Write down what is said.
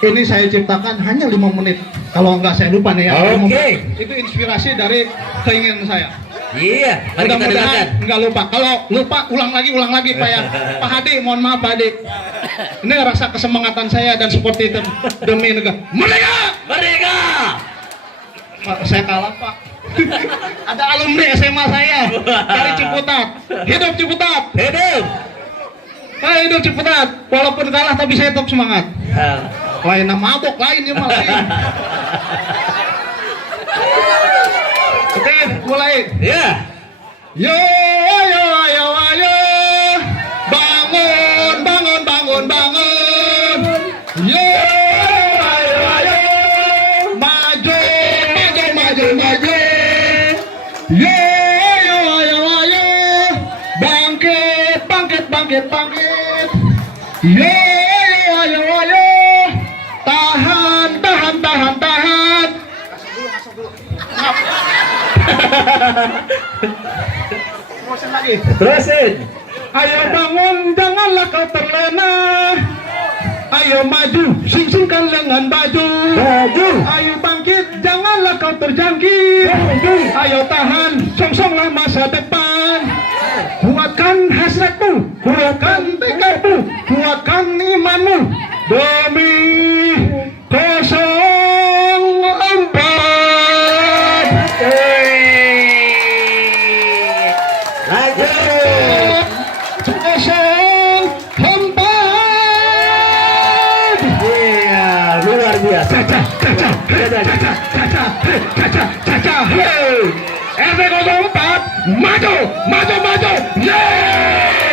Ini saya ciptakan hanya 5 menit. Kalau enggak saya lupa nih ya. Oke. Itu inspirasi dari keinginan saya. Iya, mari kita dengarkan. Mudah-mudahan enggak lupa. Kalau lupa ulang lagi Pak ya. Pak Hadi, mohon maaf Pak Hadi. Ini rasa kesemangatan saya dan seperti itu demi negara. Merdeka! Merdeka! Pak, saya kalah Pak. Ada alumni SMA saya dari Ciputat. Hidup Ciputat. Hidup. Hidup Ciputat. Walaupun kalah tapi saya tetap semangat. Lain mabok lain ya malah. Oke, mulai. Ya. Yo ayo ayo ayo. Bangun bangun bangun bangun. Yo ayo ayo. Maju maju maju maju. Yo ayo ayo ayo. Bangkit bangkit bangkit bangkit. Yo ayo ayo ayo. Tahan tahan tahan tahan. Terusin lagi. Terusin. Ayo bangun, janganlah kau terlena. Ayo maju, sing-singkan lengan baju. Maju. Ayo bangkit, janganlah kau terjangkit. Ayo tahan, songsonglah masa depan. Kuatkan hasratmu, kuatkan tekadmu, kuatkan imanmu demi 04. Lanjut. 04. Iya, luar biasa. RT 04 maju maju maju. Yeay.